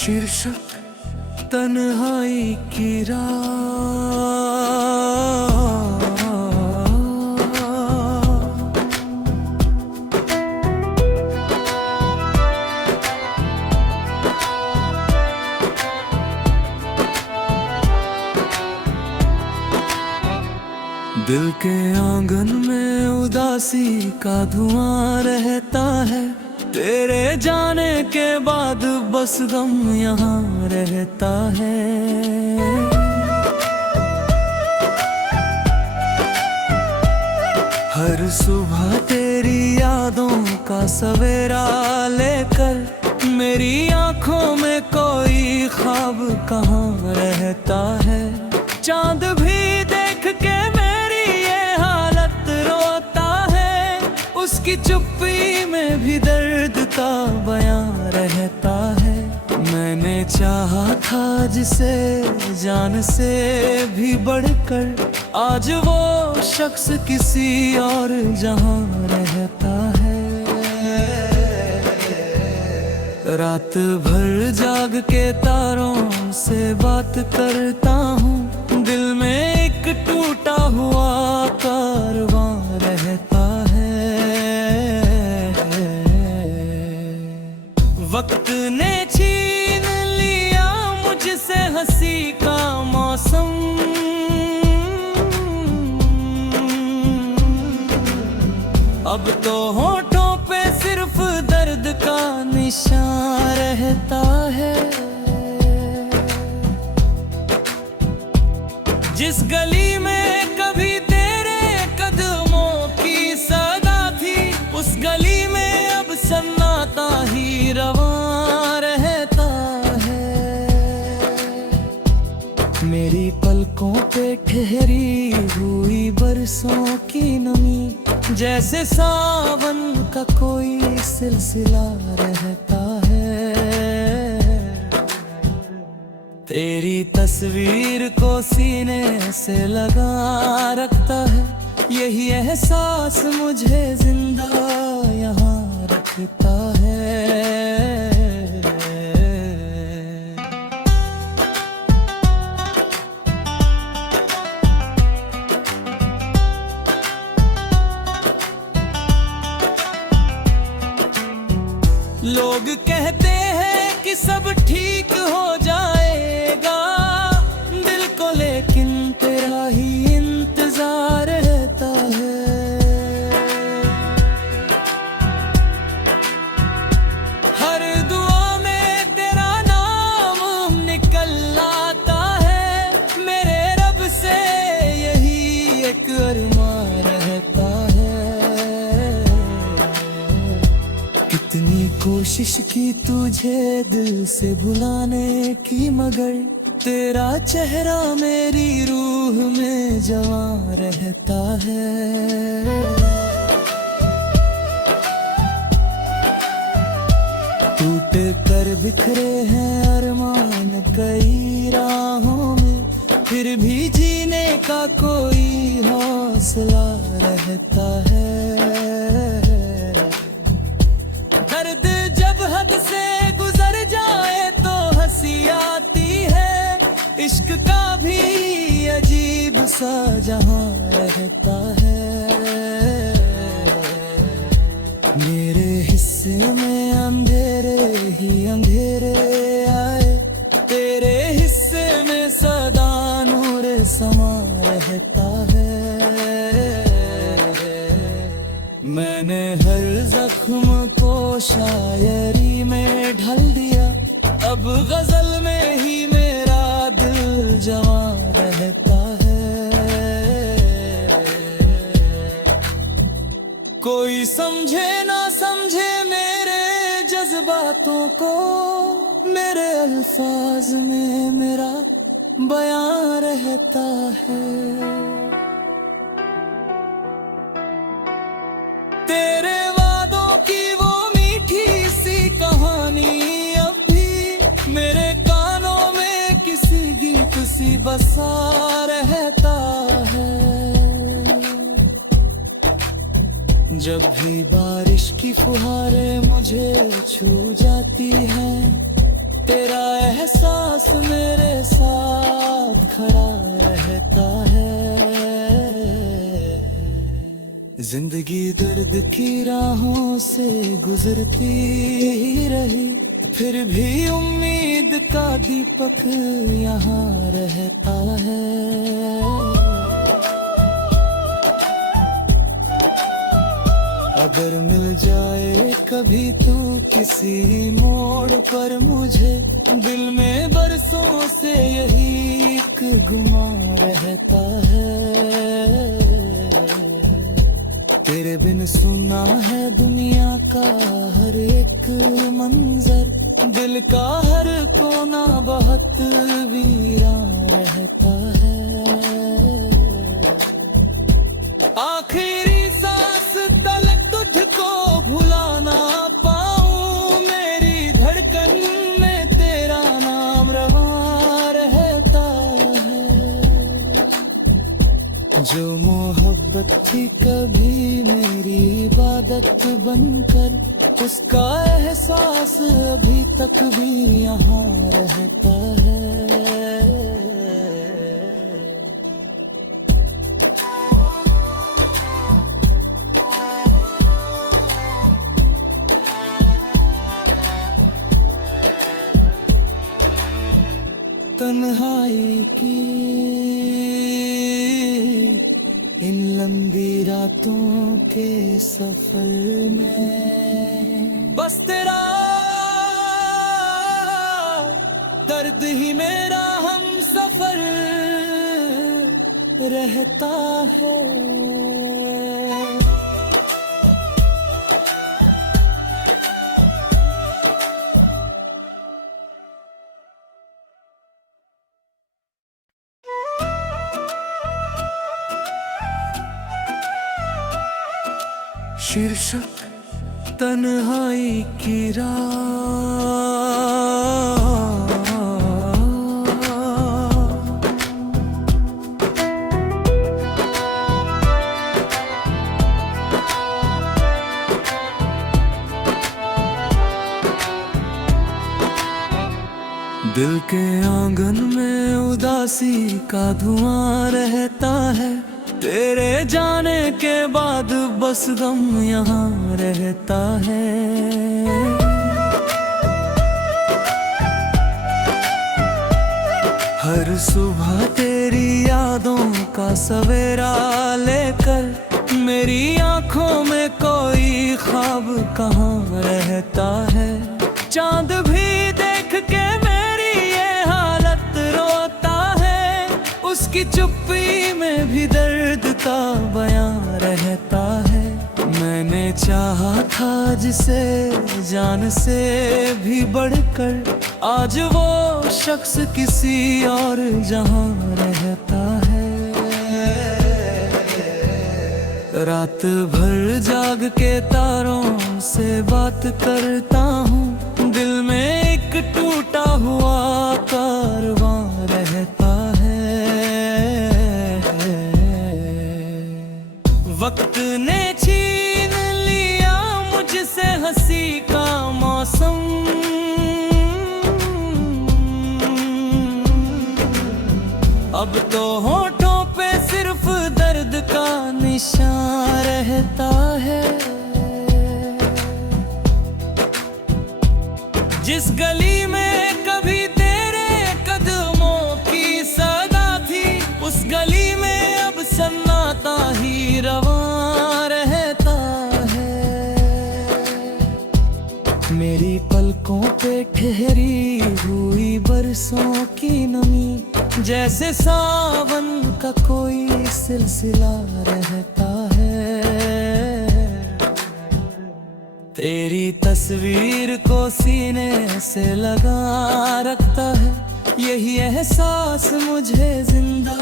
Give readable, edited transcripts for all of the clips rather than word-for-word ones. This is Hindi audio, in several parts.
शीर्षक तन्हाई की राह। दिल के आंगन में उदासी का धुआं रहता है, तेरे जाने के बाद बस गम यहाँ रहता है। हर सुबह तेरी यादों का सवेरा लेकर मेरी आंखों में कोई ख्वाब कहाँ रहता है। चांद भी देख के मेरी ये हालत रोता है, उसकी चुप्पी में भी दर्द का बयां रहता है। मैंने चाहा था जिसे जान से भी बढ़कर, आज वो शख्स किसी और जहां रहता है। रात भर जाग के तारों से बात करता हूँ, दिल में एक टूटा हुआ कारवां रहता है। वक्त ने छीन लिया मुझसे हंसी का मौसम, अब तो होठों पे सिर्फ दर्द का निशान रहता है। जिस गली में कभी तेरे कदमों की सदा थी, उस गली में अब सन्नाटा ही रवां रहता है। मेरी पलकों पे ठहरी हुई बरसों की नमी, जैसे सावन का कोई सिलसिला रहता है। तेरी तस्वीर को सीने से लगा रखता है, यही एहसास मुझे जिंदा यहाँ रखता है। लोग कहते हैं कि सब ठीक हो जाएगा दिल को, लेकिन तेरा ही इंतजार रहता है। हर दुआ में तेरा नाम निकल आता है, मेरे रब से यही एक अरमान रहता है। कितनी कोशिश की तुझे दिल से भुलाने की, मगर तेरा चेहरा मेरी रूह में जवां रहता है। टूट कर बिखरे हैं अरमान कई राहों में, फिर भी जीने का कोई हौसला रहता है। दर्द जब हद से गुजर जाए तो हंसी आती है, इश्क का भी अजीब सा जहां रहता है। मेरे हिस्से में अंधेरे ही अंधेरे आए, तेरे हिस्से में सदा नूर समा रहता है। मैंने हर जख्म को शायरी में ढल दिया, अब गजल में ही मेरा दिल जवां रहता है। कोई समझे ना समझे मेरे जज्बातों को, मेरे अल्फाज में मेरा बयां रहता है। तेरे वादों की वो मीठी सी कहानी अब भी मेरे कानों में किसी गीत सी बसा रहता है। जब भी बारिश की फुहारें मुझे छू जाती हैं, तेरा एहसास मेरे साथ खड़ा रहता है। जिंदगी दर्द की राहों से गुजरती ही रही, फिर भी उम्मीद का दीपक यहाँ रहता है। अगर मिल जाए कभी तू किसी मोड़ पर मुझे, दिल में बरसों से यही एक गुमा रहता है। तेरे बिन सुना है दुनिया का हर एक मंजर, दिल का हर कोना बहुत वीरान रहता है। आखिरी सांस तलक तुझको भुला ना पाऊं, मेरी धड़कन में तेरा नाम रवा रहता है। जो मोहब्बत थी कभी मेरी इबादत बनकर, उसका एहसास अभी तक भी यहाँ रहता है। तन्हाई की इन लंबी रातों के सफर में बस तेरा दर्द ही मेरा हम सफर रहता है। शीर्षक तन्हाई की राह। दिल के आंगन में उदासी का धुआं रहता है, तेरे जाने के बाद बस गम यहाँ रहता है। हर सुबह तेरी यादों का सवेरा लेकर मेरी आंखों में कोई ख्वाब कहाँ रहता है। चांद भी देख के मेरी ये हालत रोता है, उसकी चुप्पी में भी दर्द का बयां रहता है। मैंने चाहा था जिसे जान से भी बढ़कर, आज वो शख्स किसी और जहां रहता है। रात भर जाग के तारों से बात करता हूँ, दिल में एक टूटा हुआ कारवां रहता है। वक्त ने छीन लिया मुझसे हंसी का मौसम, अब तो होठों पे सिर्फ दर्द का निशान रहता है। जिस गली में कभी तेरे कदमों की सदा थी, उस गली में अब सन्नाटा ही रवां रहता है। मेरी पलकों पे ठहरी हुई बरसों की नमी, जैसे सावन का कोई सिलसिला रहता है। तेरी तस्वीर को सीने से लगा रखता है, यही एहसास मुझे जिंदा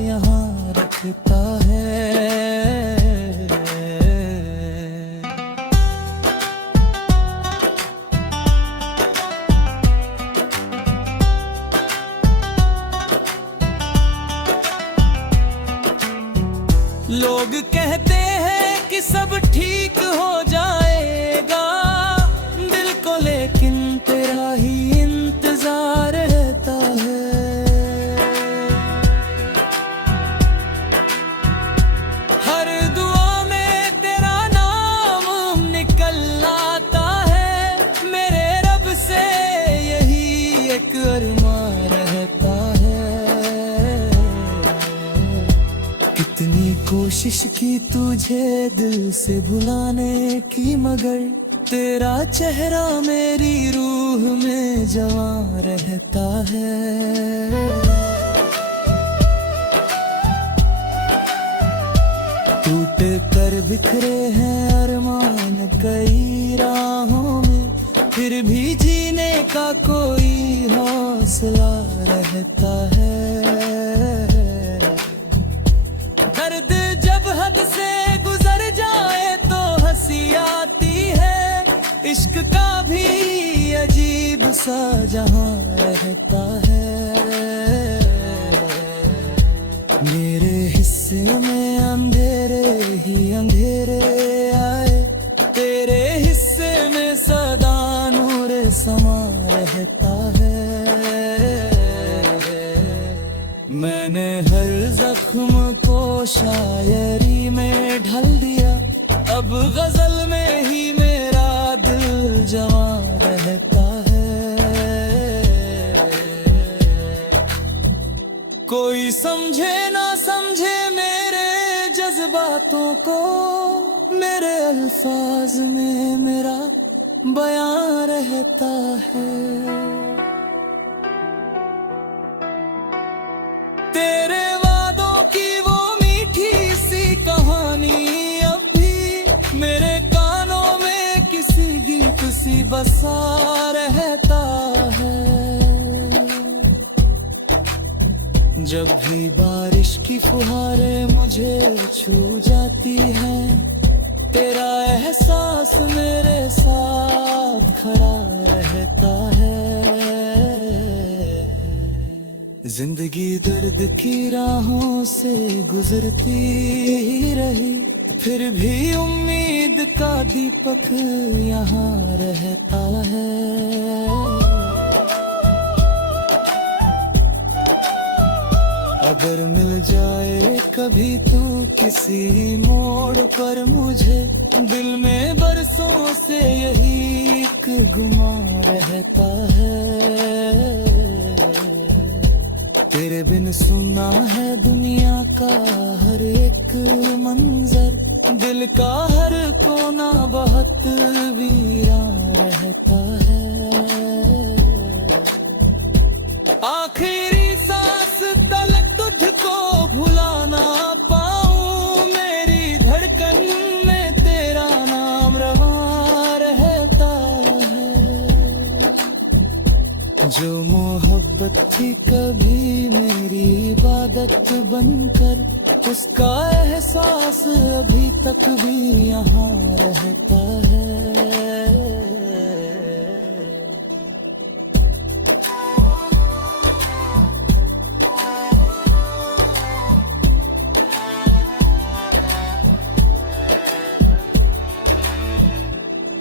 यहाँ रखता है। लोग कहते हैं कि सब ठीक हो जाएगा, दिल को लेकिन तेरा ही इंतजार कोशिश की तुझे दिल से भुलाने की, मगर तेरा चेहरा मेरी रूह में जवां रहता है। टूट कर बिखरे हैं अरमान कई राहों में, फिर भी जीने का कोई हौसला रहता है। दर्द जब हद से गुजर जाए तो हंसी आती है, इश्क का भी अजीब सा जहां रहता है। मेरे हिस्से में अंधेरे ही अंधेरे आए, तेरे हिस्से में सदा नूर समा रहता है। मैंने हर जख्म को शायरी में ढल दिया, अब गजल में ही मेरा दिल जवां रहता है। कोई समझे ना समझे मेरे जज्बातों को, मेरे अल्फाज में मेरा बयां रहता है। तेरे वादों की वो मीठी सी कहानी अब भी मेरे कानों में किसी गीत सी बसा रहता है। जब भी बारिश की फुहारें मुझे छू जाती हैं, तेरा एहसास मेरे साथ खड़ा रहता है। जिंदगी दर्द की राहों से गुजरती ही रही, फिर भी उम्मीद का दीपक यहाँ रहता है। अगर मिल जाए कभी तो किसी मोड़ पर मुझे, दिल में बरसों से यही एक गुमा रहता है। तेरे बिन सुना है दुनिया का हर एक मंजर, दिल का हर कोना बहुत वीरान रहता है। आखिरी सांस तलक तुझको भुला ना पाऊं, मेरी धड़कन में तेरा नाम रवां रहता है। जो मोहब्बत थी कभी मेरी इबादत बनकर, उसका एहसास अभी तक भी यहाँ रहता है।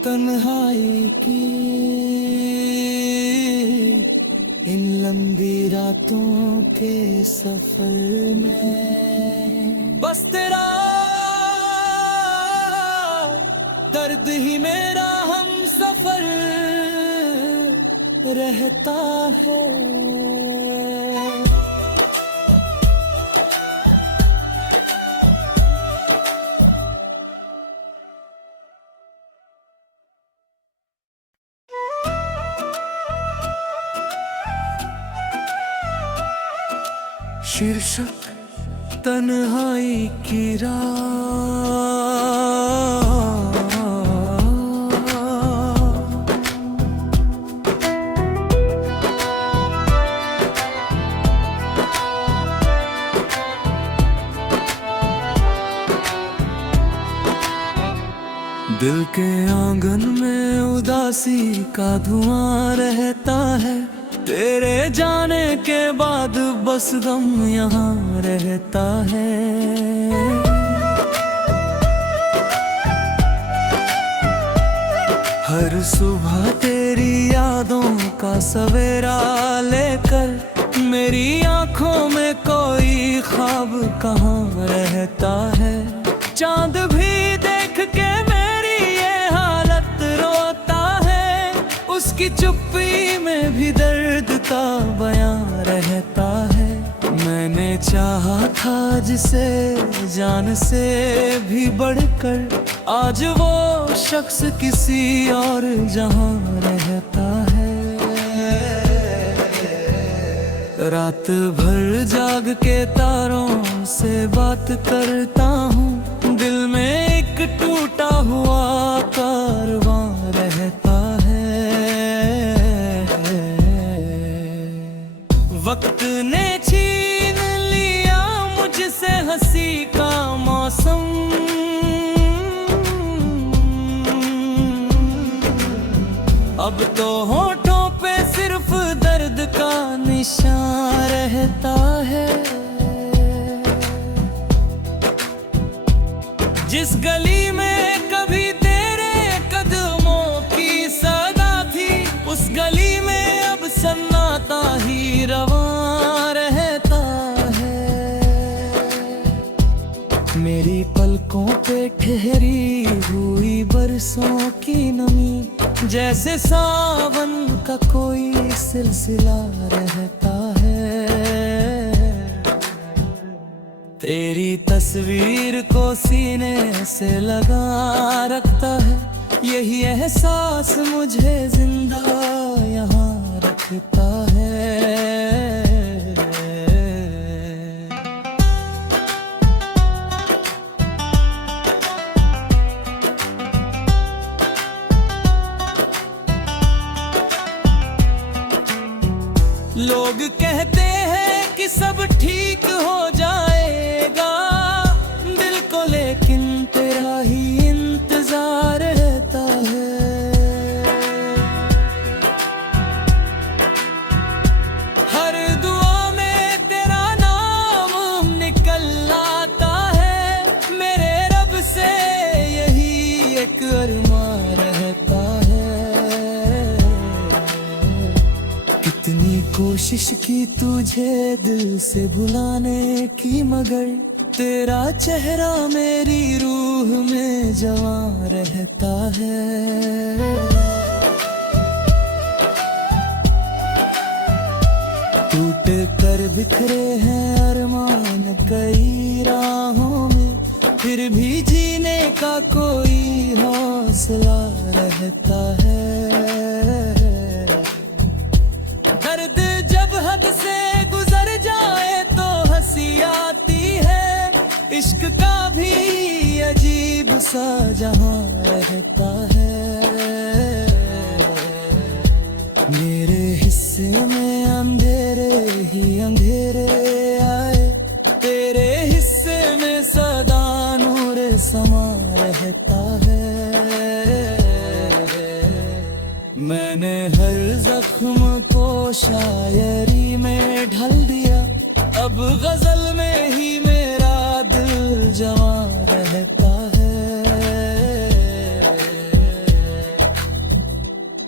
तन्हाई की इन लंबी रातों के सफर में, बस तेरा दर्द ही मेरा हम सफर रहता है। शीर्षक तन्हाई की दिल के आंगन में उदासी का धुआं रहता है, तेरे जाने के बाद बस गम यहाँ रहता है। हर सुबह तेरी यादों का सवेरा लेकर मेरी आंखों में कोई ख्वाब कहाँ रहता है। चांद भी देख के मेरी ये हालत रोता है, उसकी चुप्पी में भी दर्द का बयां रहता है। मैंने चाहा था जिसे जान से भी बढ़कर, आज वो शख्स किसी और जहां रहता है। रात भर जाग के तारों से बात करता हूँ, दिल में एक टूटा हुआ कारवां रहता है। वक्त ने छीन लिया मुझसे हंसी का मौसम, अब तो होठों पे सिर्फ दर्द का निशान रहता है। जिस गली में कभी तेरे कदमों की सदा थी, उस गली में अब सन्नाटा ही रवां रहता है। मेरी पलकों पे ठहरी हुई बरसों की नमी, जैसे सावन का कोई सिलसिला रहता है। तेरी तस्वीर को सीने से लगा रखता है, यही एहसास मुझे जिंदा यहाँ रखता है। लोग कहते हैं कि सब ठीक हो जाएगा, दिल को लेकिन तेरा ही इंतजार रहता है। हर दुआ में तेरा नाम निकल आता है, मेरे रब से यही एक अरमान रहता है। कितनी कोशिश की तुझे दिल से भुलाने की, मगर तेरा चेहरा मेरी रूह में जवां रहता है। टूट कर बिखरे हैं अरमान कई राहों में, फिर भी जीने का कोई हौसला रहता है। दर्द जब हद से गुजर जाए तो हंसी आती है, इश्क का भी अजीब सा जहां रहता है। मेरे हिस्से में अंधेरे ही अंधेरे आए, तेरे हिस्से में सदा नूर समा रहता है। मैंने हर जख्म को शायरी में ढल दिया, अब गजल में ही मेरा दिल जमा रहता है।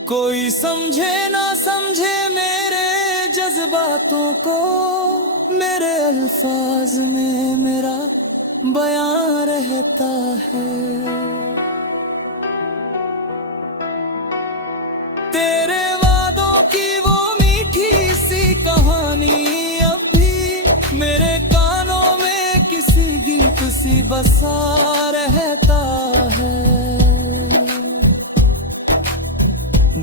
कोई समझे ना समझे मेरे जज्बातों को, मेरे अल्फाज में मेरा बयां रहता है। तेरे वादों की वो मीठी सी कहानी अब भी मेरे कानों में किसी गीत सी बसा रहता है।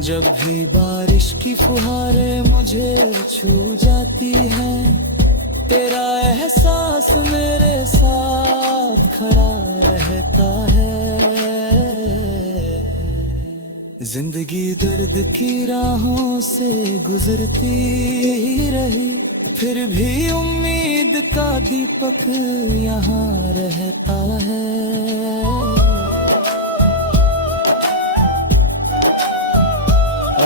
जब भी बारिश की फुहारें मुझे छू जाती हैं, तेरा एहसास मेरे साथ खड़ा रहता है। जिंदगी दर्द की राहों से गुजरती ही रही, फिर भी उम्मीद का दीपक यहाँ रहता है।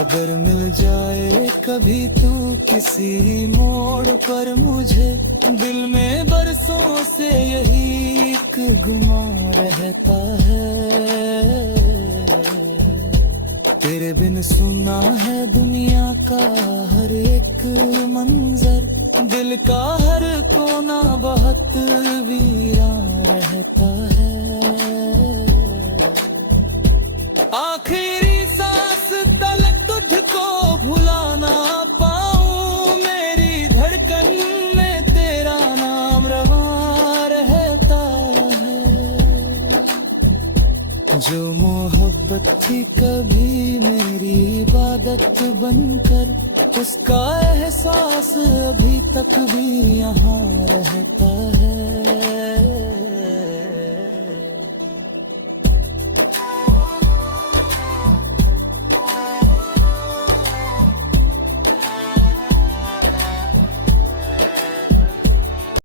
अगर मिल जाए कभी तू किसी मोड़ पर मुझे, दिल में बरसों से यही एक गुमान रहता है। तेरे बिन सुना है दुनिया का हर एक मंजर, दिल का हर कोना बहुत वीरान रहता है। आखिरी सांस तलक तुझको भुला ना पाऊं, मेरी धड़कन में तेरा नाम जो मोहब्बत थी कभी मेरी इबादत बनकर, उसका एहसास अभी तक भी यहाँ रहता